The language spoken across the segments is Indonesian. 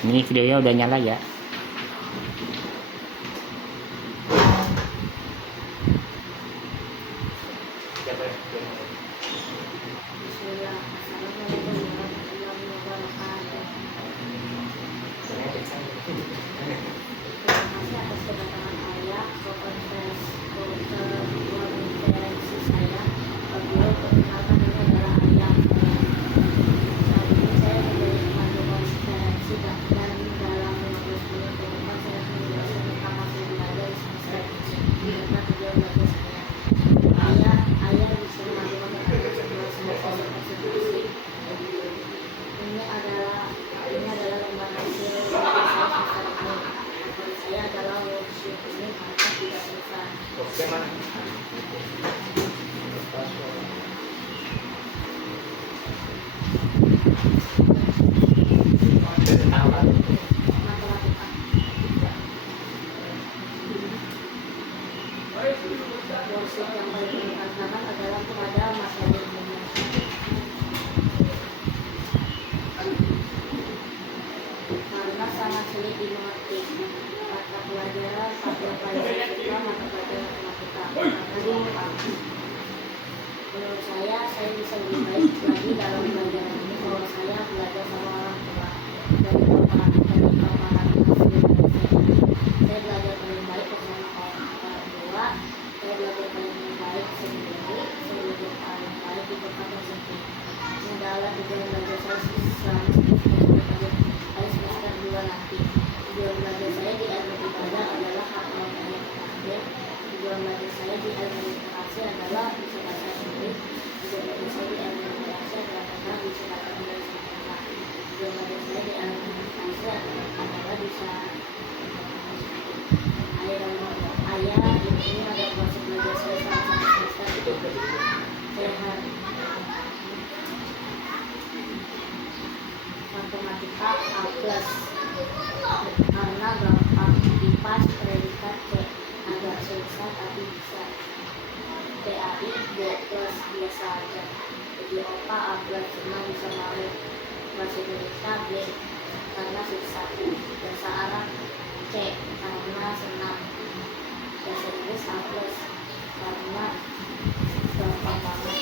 Ini videonya udah nyala ya. Menurut saya bisa lebih baik lagi dalam pelajaran ini kalau saya belajar sama orang tua dari paparan hasil saya belajar paling baik bersama orang tua, saya belajar paling baik sendiri, saya belajar paling baik di tempat yang sempit. Ini adalah tujuan belajar saya selama semester 2 nanti. Tujuan belajar saya di ilmu ibadah adalah hafal ayat terakhir. Tujuan belajar saya di ilmu literasi adalah bisa bahasa Inggris. Tujuan belajar saya di ilmu literasi adalah tentang bisa bahasa Inggris. Tujuan belajar saya di ilmu literasi adalah bisa ayat ini ada konsep belajar saya selama semester. Saya matematika A+, karena gampang dipas predikat C, agak susah tapi bisa. PAI B+ biasa aja, jadi OPA A+, cuma bisa mau. Bahasa Indonesia B karena susah, bahasa Arab C karena senang, bahasa Inggris A+ karena gampang banget.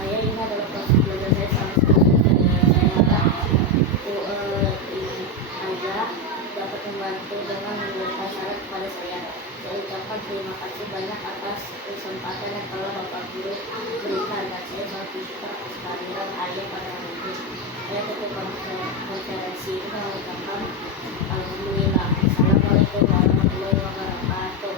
Ayah ini adalah proses belajar saya sama sekali. Saya harap ayah dapat membantu dengan memberikan syarat kepada saya. Saya ucapkan terima kasih banyak atas kesempatan yang telah Bapak Guru berikan, dan saya bersyukur atas kehadiran ayah pada hari ini. Saya tutup konferensi ini dengan mengucapkan alhamdulillah. Assalamualaikum warahmatullahi wabarakatuh.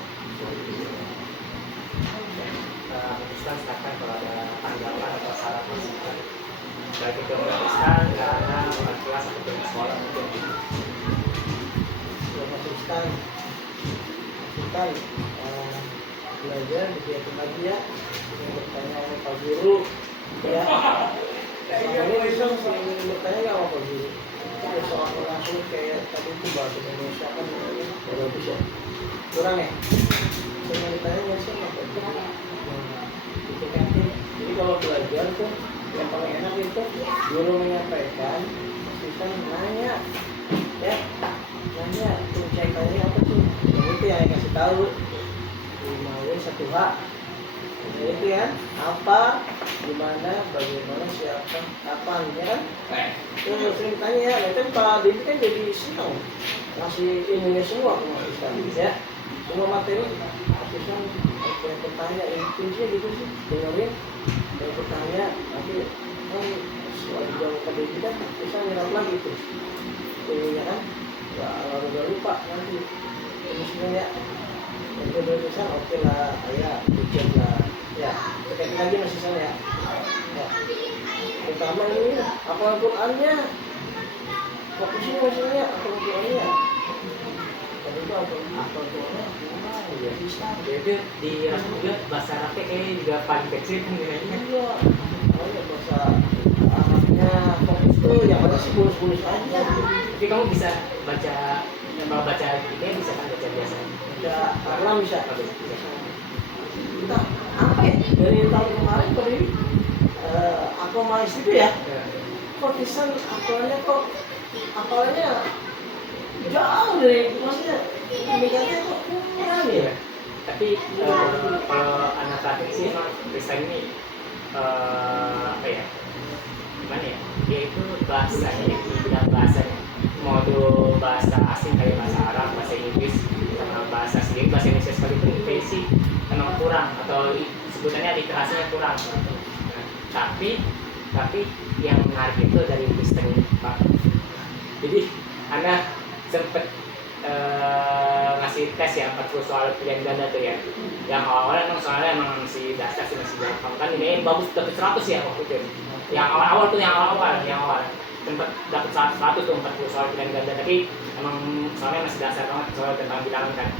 Silakan kalau ada tanggapan atau saran masukan baik itu Ustaz karena orang kelas atau sekolah mungkin. Ustaz belajar dihitung lagi ya, yang bertanya oleh Pak Guru ya. Ini bisa bertanya nggak sama Pak Guru? Ada soal langsung kayak tadi itu bahasa Indonesia kan udah bisa kurang ya? Saya ditanya nggak sih Pak Guru? Jadi kalau belajar tuh yang paling enak itu guru menyampaikan, bisa nanya ya, nanya tuh ceritanya apa tuh, yang itu yang kasih tahu 5W 1H, yang itu ya apa, gimana, bagaimana, siapa, kapan ya kan, tuh sering tanya ya. Itu Pak Didi kan jadi senang ngasih ilmunya semua ke Mas Ustaz ya, semua materi bisa yang bertanya, intinya gitu sih, dengerin yang bertanya, nanti kan setelah dijawab pendidikan bisa nyerap lagi tuh ya kan, kalau udah lupa nanti ini semuanya itu tulisan oke lah, ayah ujian lah ya, terkait lagi masih saya ya, pertama ini apa Al-Qur'annya, fokusnya maksudnya apa Al-Qur'annya, tapi itu Al-Qur'annya ya bisa. Jadi di Rasulullah bahasa Arabnya kayaknya juga paling kecil kan kayaknya. Iya, ya bahasa Arabnya fokus tuh yang ada sih bulus-bulus aja. Tapi kamu bisa baca, kalau baca ini bisa kan baca biasa. Baca Arab bisa. Nah, apa ya dari tahun kemarin tadi aku sama istriku ya, kok Tristan apalnya jauh dari maksudnya pemikirannya kok kurang ya. Tapi kalau anak terakhir sih emang Tristan ini apa ya, gimana ya, dia itu bahasanya itu bilang bahasanya mau tuh bahasa asing kayak bahasa Arab, bahasa Inggris, sama bahasa sendiri, bahasa Indonesia sekalipun itu sih emang kurang, atau sebutannya literasinya kurang. Nah, tapi yang menarik itu dari Kristen Pak. Jadi anak sempet ngasih tes ya 40 soal pilihan ganda tuh ya. Yang awalnya emang soalnya emang masih dasar sih, masih gampang kan, ini bagus dapet 100 ya waktu itu. Yang awal tuh yang awal sempet dapet 100 tuh 40 soal pilihan ganda, tapi emang soalnya masih dasar banget soal tentang bilangan kan.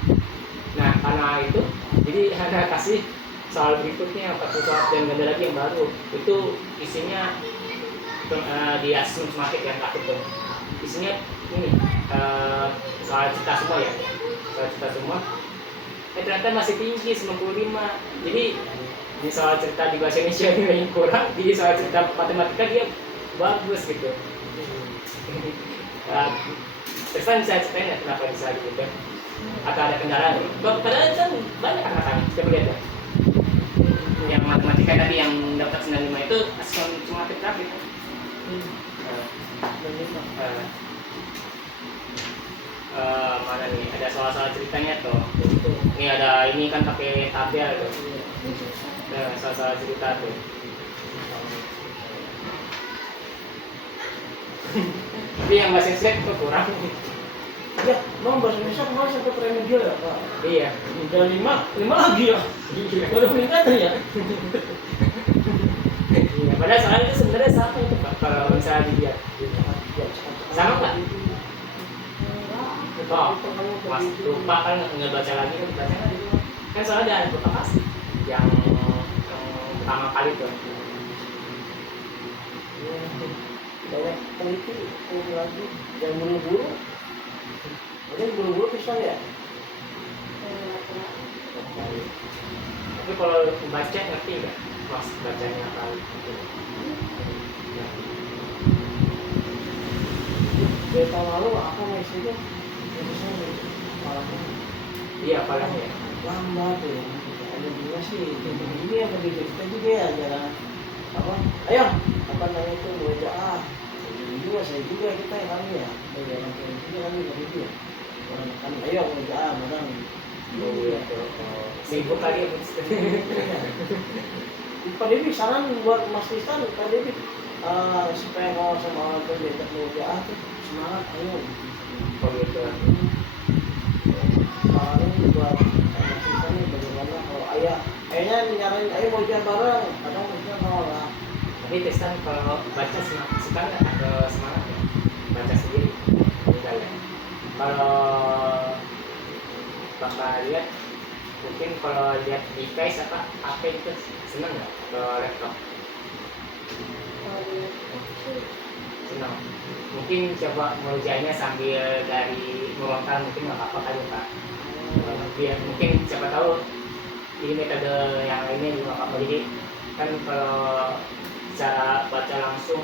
Nah karena itu jadi anak kasih soal berikutnya 40 soal pilihan ganda lagi yang baru, itu isinya di matematik yang takut tuh, isinya ini soal cita semua ya, soal cita semua. Ternyata masih tinggi 95. Jadi di soal cerita di bahasa Indonesia dia kurang, di soal cerita matematika dia bagus gitu. Terus kan bisa ceritain ya kenapa bisa gitu? Atau ada kendala? Padahal kan banyak anak-anak kita lihat ya. Yang matematika tadi yang dapat 95 itu asal cuma terakhir. Mana nih ada soal-soal ceritanya tuh. Ini ada ini kan pakai tabel tuh. Nah, soal-soal cerita tuh. Tapi yang bahasa Inggris tuh kurang. Ya, memang bahasa Indonesia kemarin sampai remedial ya Pak. Iya. Udah 5 lagi ya. Udah meningkat ya. Iya. Padahal soalnya itu sebenarnya sama itu Pak. Kalau misalnya dilihat, sama nggak? Oh, mas lupa kan nggak baca lagi kan bacanya kan soalnya ada beberapa pasti yang pertama kali tuh. Banyak teliti lagi yang buru-buru. Ada yang buru-buru bisa ya. Tapi kalau baca ngerti nggak mas bacanya kali? Dari tahun lalu aku masih itu Iya paling ya. lambat ya. Ada juga sih ini yang lebih kita juga ya jarang apa? Ayo apa namanya itu baca juga saya juga kita yang kami ya baca juga kami dari dia. Kan ayo baca madang. Sibuk kali ya. Pak Devi saran buat Mas Tristan, Pak Devi supaya kalau sama orang tuh diajak baca tuh semangat ayo. Oh gitu. Soalnya buat Mas Tristan nih bagaimana kalau ayahnya nyaranin ayo mau jalan bareng, kadang Tristan mau lah. Tapi Tristan kalau baca suka nggak atau semangat ya? Baca sendiri enggak ya? Kalau Bapak lihat mungkin kalau lihat device apa HP itu seneng nggak atau laptop? Senang. Mungkin coba mengerjainnya sambil dari meluangkan mungkin nggak apa-apa kali Pak. Biar mungkin siapa tahu ini metode yang lainnya juga nggak apa-apa. Jadi kan kalau cara baca langsung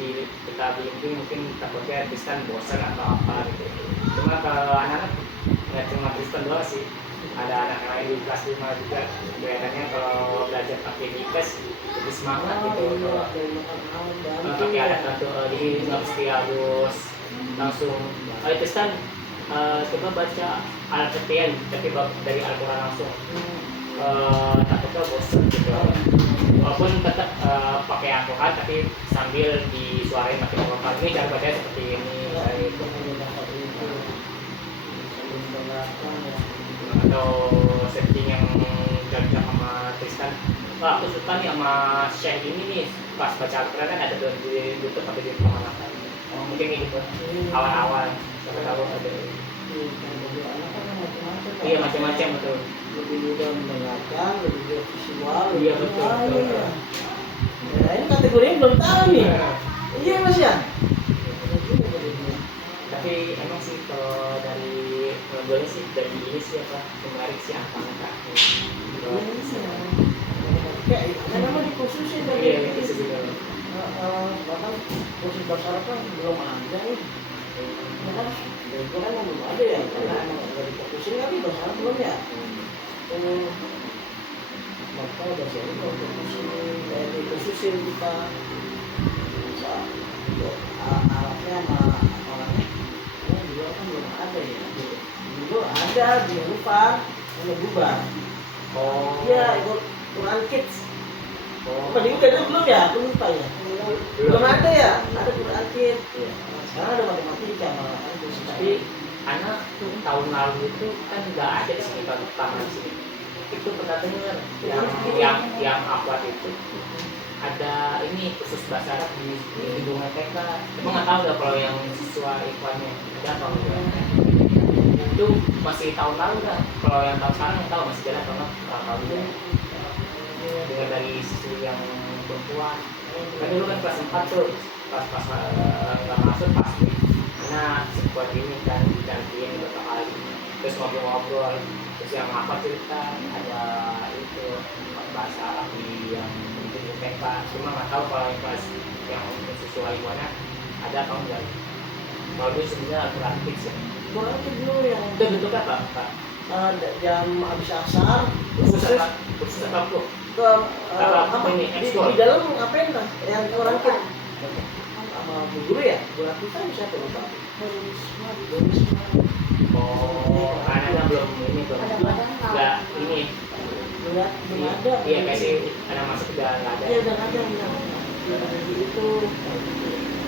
di kita bimbing mungkin takutnya Tristan bosan atau apa gitu. Cuma kalau anak-anak nggak cuma Tristan doang sih, ada anak yang lain di kelas 5 juga kelihatannya kalau belajar pakai device lebih semangat gitu. Pakai alat bantu jadi nggak mesti harus langsung. Kalau Tristan coba baca Al-Fatihah tapi dari Al-Quran langsung. Takutnya bosan gitu. Walaupun tetap pakai Al-Quran tapi sambil disuarain pakai Al-Quran. Ini cara bacanya seperti ini. Atau setting yang cocok sama Tristan. Wah, aku suka nih sama Syekh ini nih. Pas baca Al-Quran kan ada di YouTube atau di mana kan. Mungkin gitu. Awal-awal sampai tahu ada. Iya macam-macam betul. Lebih mudah mendengarkan, lebih mudah visual. Iya betul. Ya. Nah, ini kategorinya belum tahu nih. Iya Mas ya. Tapi emang sih kalau dari boleh sih dari ini sih apa menarik sih apa kak Kayak karena memang dikhususin dari iya itu sih juga bahkan khusus dasar kan belum ada nih. Ya kan, dari gua kan belum ada ya, karena emang nggak dikhususin tapi dasar belum ya. Maka udah sih kalau dikhususin, kayak dikhususin kita bisa untuk alatnya sama orangnya. Yang di luar kan belum ada ya. Dulu ada di Unpar, hanya bubar. oh Iya, ikut Quran Kids. oh Apa dia udah ada belum ya? Aku lupa ya. Belum ada ya? Ada Quran Kids. iya. Sekarang ada matematika malah kan. Tapi anak tuh tahun lalu itu kan nggak ada di sini kalau taman di sini. Itu pernah dengar yang upload itu ada ini khusus bahasa Arab di gedung TK. Cuma nggak tahu dah kalau yang siswa iklannya ada apa enggak. Itu masih tahun lalu dah. Kalau yang tahun sekarang nggak tahu masih jalan atau enggak. Tahun lalu dengar dari siswi yang perempuan. Kan dulu kan kelas 4 tuh pas nggak masuk pasti karena sekuat ini kan digantiin beberapa kali terus ngobrol-ngobrol terus yang apa cerita ada itu bahasa Arab di yang di TK cuma nggak tahu kalau yang kelas yang sesuai mana ada atau enggak kalau dulu sebenarnya praktik sih Quran Kids dulu yang itu bentuknya apa Pak? jam habis asar Khusus apa bro? ke Apa ini? di dalam ngapain lah yang Quran Kids sama Bu Guru ya? Bu Latifah siapa lupa? Oh, karena belum ini belum Kadang-kadang nggak ini Belum ada. iya kasih anak masuk udah nggak ada Iya udah ada yang itu.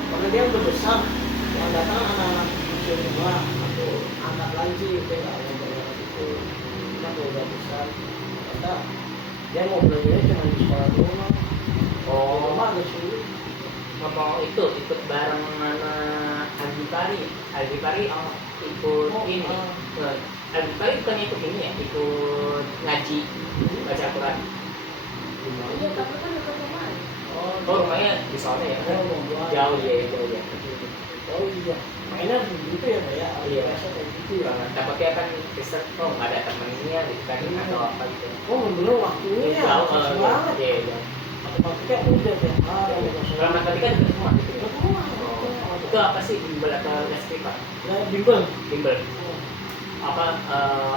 Karena dia udah besar, yang datang anak-anak usia dua atau anak lagi itu nggak ada yang itu. Kita udah besar, kata dia mau belajar cuma di sekolah rumah. oh Rumah agak sulit. ngomong itu ikut bareng sama Aldi Pari oh, ikut ini Aldi Pari bukan ikut ini ya ikut ngaji baca Al-Quran Iya, tapi kan dekat rumah. oh rumahnya di sana ya jauh ya Oh iya, mainnya begitu ya Pak ya? Iya. Biasa kayak gitu ya. takutnya kan Kristen oh nggak ada temennya gitu kan atau apa gitu Oh belum waktunya ya, jauh pas banget. iya iya Matematika udah tiap hari. kalau matematika di rumah gitu ya? Rumah. Itu apa sih bimbel atau les privat? Ya bimbel. Bimbel apa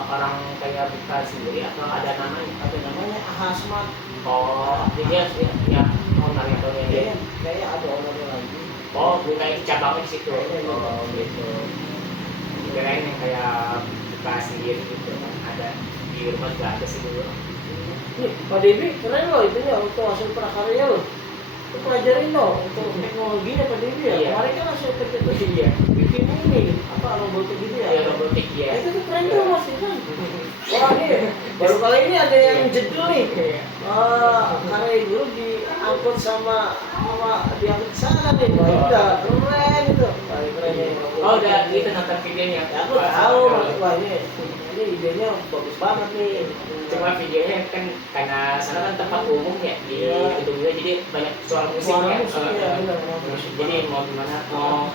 orang kayak buka sendiri atau ada namanya? Ada namanya Ahasmat. Oh, jadi ya owner atau dia Kayaknya ada ownernya lagi. oh buka cabangnya di situ Kayaknya gitu. oh gitu kirain yang kayak buka sendiri gitu kan ada di rumah juga ada sih dulu Nih, Pak Devi keren loh itunya untuk hasil prakarya loh. Itu pelajarin loh untuk teknologinya Pak Devi ya. Iya. Kemarin kan hasil kerja iya bikin ini apa robotik gitu ya. iya robotik Nah, ya itu tuh keren tuh Mas Isan. Wah nih, baru kali ini ada yang jedul nih. Karya guru diangkut sama diangkut sana nih. Wah, udah keren itu. Paling kerennya. oh udah itu nonton videonya Ya, aku tahu, wah ini idenya bagus banget nih. cuma videonya kan karena sana kan tempat umum ya di Iya. gedungnya jadi banyak suara musik Suara ya musik, iya, benar, musik jadi mau gimana mau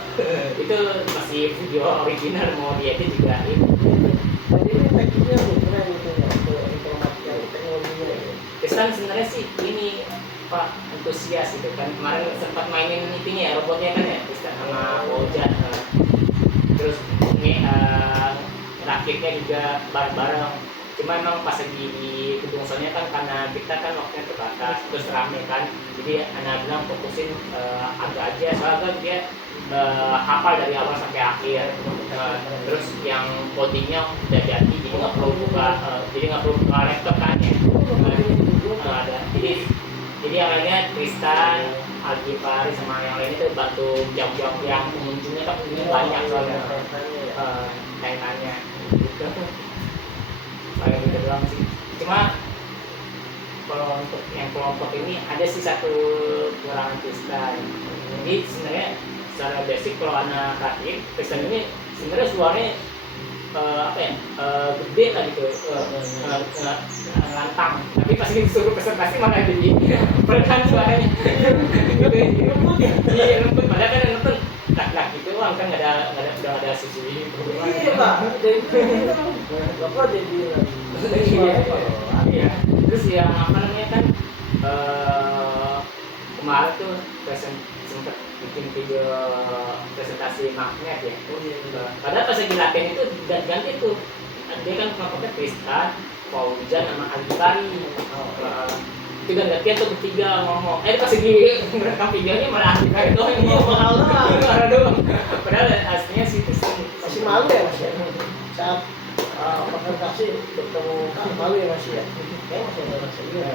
itu masih video original mau diedit juga ini Jadi ini tekniknya tuh keren itu ya, untuk informatika teknologinya. Kristen sebenarnya sih ini Pak antusias gitu kan kemarin sempat mainin itunya ya robotnya kan ya Kristen sama Ojan terus ini rakitnya juga bareng-bareng cuma emang pas lagi di gedung soalnya kan karena kita kan waktunya terbatas terus rame kan jadi anak bilang fokusin agak aja soalnya kan dia hafal dari awal sampai akhir terus yang codingnya udah jadi jadi nggak perlu buka laptop kan ya ada jadi yang lainnya Tristan Aldi Pari sama yang lain itu bantu jam-jam yang pengunjungnya kan pengunjungnya banyak soalnya kaitannya gitu paling gitu doang sih cuma kalau untuk yang kelompok ini ada sih satu kekurangan Kristen jadi sebenarnya secara basic kalau anak kreatif Kristen ini sebenarnya suaranya apa ya gede lah gitu lantang tapi pas disuruh presentasi malah jadi peredahan suaranya gitu lembut ya iya lembut padahal kan lembut lah gitu doang kan nggak ada sudah ada sisi Iya Pak, dari itu Bapak jadi Iya. Terus yang apa namanya kan kemarin tuh sempat bikin video presentasi magnet ya. Oh iya benar. Padahal pas lagi latihan itu ganti tuh dia kan kelompoknya Tristan, Fauzan sama Alibari. Itu kan gantian tuh bertiga ngomong. Pas lagi merekam videonya malah Alibari doang yang ngomong. Marah doang. Padahal aslinya sih Tristan Masih malu ya Mas ya? Saat presentasi bertemu kan malu ya Mas ya? Kayak masih ada rasa iya.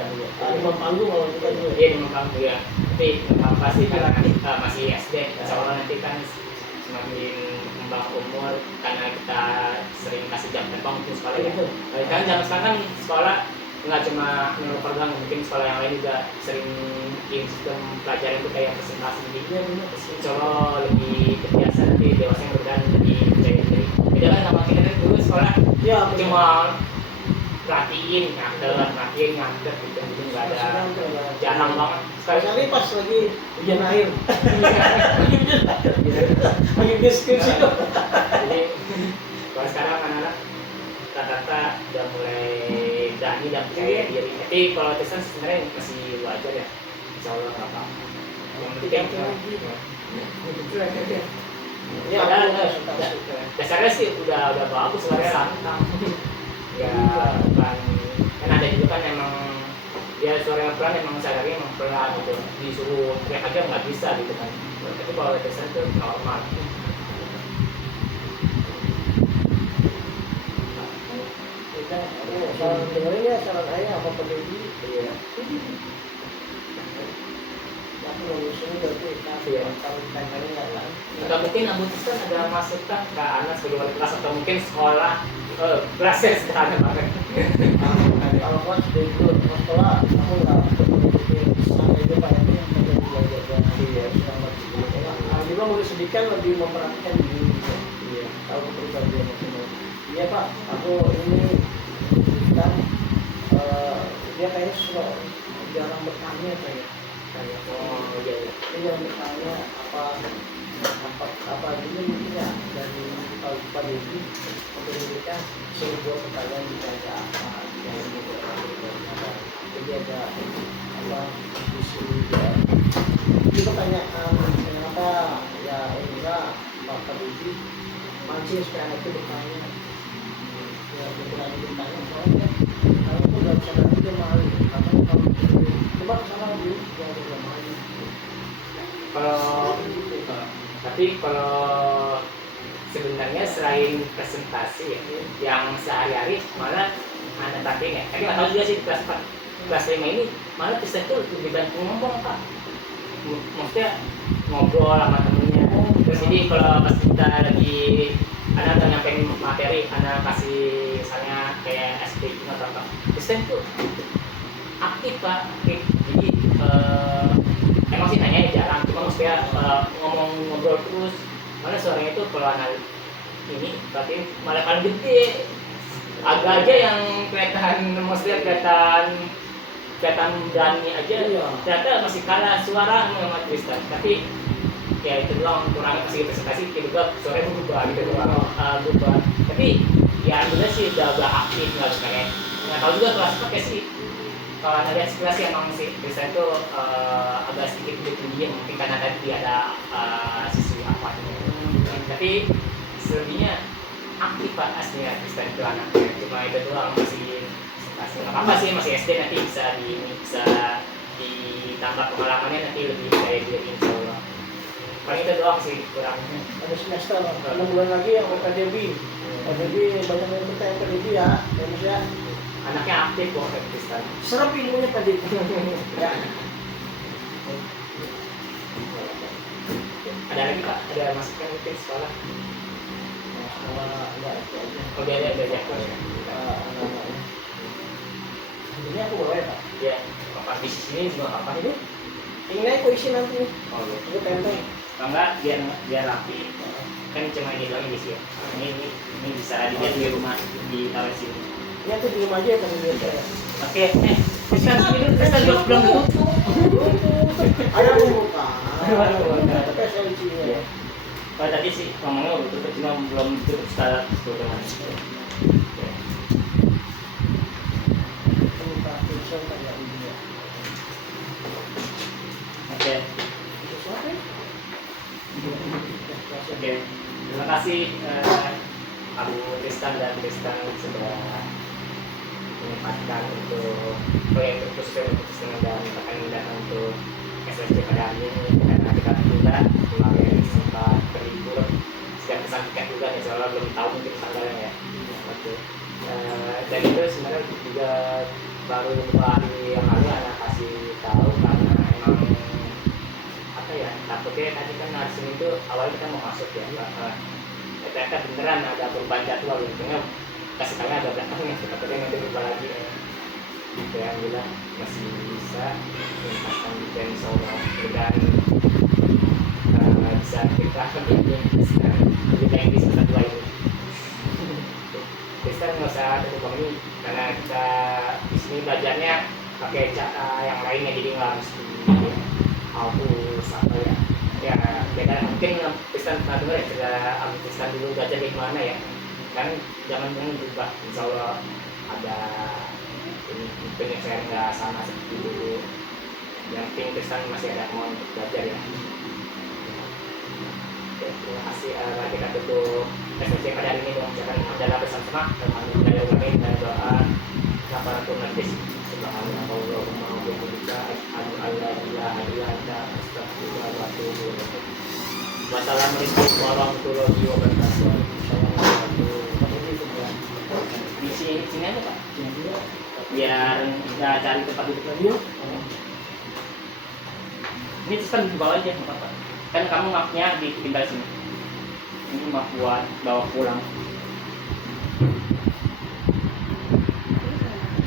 Lima panggung kalau kita dulu. Iya memang kamu ya. Tapi pasti karena kita masih SD, insya Allah nanti kan semakin kembang umur karena kita sering kasih jam terbang untuk sekolah ya. Kan zaman sekarang kan sekolah nggak cuma menurut program, mungkin sekolah yang lain juga sering bikin sistem pelajaran itu kayak presentasi gitu. Insya Allah lebih terbiasa nanti dewasa yang berbeda lebih percaya diri. Beda kan sama kita kan dulu sekolah Ya cuma perhatiin nganter gitu nggak ada, jarang banget sekali pas lagi ujian akhir. Lagi diskusi tuh. Jadi kalau sekarang anak-anak rata-rata udah mulai berani dan percaya diri. Tapi kalau Tristan sebenarnya masih wajar ya, insya Allah nggak apa-apa. Yang penting Ya, padahal aku dasarnya sih udah bagus, suaranya lantang. Ya kan ada juga kan emang ya suaranya pelan, emang sadarnya emang pelan gitu, disuruh teriak aja nggak bisa gitu kan. Tapi kalau Tristan itu normal. kita saran dengerin ya saran ayah apa peduli. Iya. Aku lulusin berarti Iya. kalau temanya nggak lah. Nggak mungkin Abu Tristan ada masukan ke anak sebagai wali kelas atau mungkin sekolah kelasnya sederhana banget. Kalau kelas dari dulu ke sekolah aku nggak berpikir sampai dia pada ini yang menjadi belajar Iya. selama juga mau disediakan lebih memperhatikan diri juga. Iya. Tahu kepribadian masing-masing. Iya Pak, aku ini kan dia kayaknya suka jarang bertanya kayak Oh iya. dia jarang bertanya apa dulu mungkin ya dari Pak Devi memberikan sebuah pertanyaan ditanya apa yang jadi ada apa diskusi ya ini pertanyaan kenapa ya enggak Pak Devi mancing supaya anak itu bertanya ya berani bertanya soalnya kalau aku nggak bisa nanti dia malu karena kalau coba kesana dulu yang dia malu Kalau tapi kalau sebenarnya selain presentasi ya, yang sehari-hari malah ada tapi nggak tahu juga sih di kelas 4, kelas 5 ini malah Tristan itu lebih banyak ngomong Pak. Maksudnya ngobrol sama temennya. Terus jadi kalau pas kita lagi anak nyampein materi, anak kasih misalnya kayak SPI atau apa, Tristan tuh aktif Pak, aktif. Jadi emang sih nanya ya jarang, cuma maksudnya ngobrol terus. Mana suaranya itu kalau anak ini berarti malah paling gede. Agak aja yang kelihatan, maksudnya kelihatan berani aja, ternyata masih kalah suara sama Tristan. Tapi ya itu doang, kurang kasih presentasi tiba-tiba suaranya berubah gitu doang, berubah. Tapi ya alhamdulillah sih udah aktif, nggak tahu juga kelas pakai sih. Kalau anda lihat sekilas sih emang si Tristan itu agak sedikit lebih pendiam, mungkin karena tadi ada sisi apa gitu. Tapi selebihnya aktif Pak aslinya Tristan itu anaknya, cuma itu doang masih nggak apa-apa sih, masih SD, nanti bisa ditambah pengalamannya, nanti lebih kayak diri insya Allah. Paling itu doang sih kurangnya. ada semester 6 bulan lagi yang Pak Devi banyak yang bertanya Pak Devi ya Mas ya Anaknya aktif kok Tristan. serap ilmunya Pak Devi ya Ada lagi Pak, ada masukan mungkin sekolah? sama enggak itu aja Kalau dia ada belajar anak-anaknya ini aku bawa ya Pak ya, apa di sini juga apa itu? ini aku isi nanti nih Oh iya. aku tempel Kalau enggak biar rapi. Kan cuma ini doang guys ya. Ini bisa dilihat di rumah, ditaruh sini. ini aku di rumah aja ya Pak Devi ya Oke, Tristan belum tutup. ada yang buka Ada yang buka. tapi saya isinya Iya. Oh, tadi sih ngomongnya udah tutup, cuma belum tutup secara keseluruhan. Oke. Minta tulisan kayak ini ya. Oke. Sesuatu ya? Oke. Terima kasih Abu Tristan dan Tristan sudah menyempatkan untuk proyek khususnya untuk Tristan dan bahkan datang untuk SSC pada hari ini karena kita juga kemarin sempat berlibur sedang pesan tiket juga nih soalnya belum tahu mungkin tanggalnya ya. Oke. Dan itu sebenarnya juga baru beberapa hari yang lalu anak kasih tahu karena emang apa ya, takutnya tadi kan hari Senin itu awalnya kita mau masuk ya, ternyata beneran ada perubahan jadwal, intinya kasih tahu ada belakang yang takutnya nanti lupa lagi ya. Alhamdulillah masih bisa menempatkan dan solo dan bisa kita lebih baik di semester 2 ini. Kita nggak usah terlalu ini karena kita di sini belajarnya pakai cara yang lainnya, jadi nggak harus di hapus apa ya. Ya beda mungkin Tristan pernah dengar ya cerita Tristan dulu belajar kayak gimana ya. Kan zaman yang berubah, insya Allah ada ini penyesuaian nggak sama seperti dulu. Yang penting Tristan masih ada mau untuk belajar ya. Oke, terima kasih. Mari kita tutup SSC pada hari ini dengan ucapan adalah bersama-sama. Alhamdulillah dan doa Assalamualaikum warahmatullahi wabarakatuh. Wassalamualaikum warahmatullahi wabarakatuh. Di sini aja Pak, biar kita cari tempat duduk lagi yuk. Ini sistem di bawah aja nggak apa-apa. Kan kamu mapnya di tinggal sini. Ini map buat bawa pulang.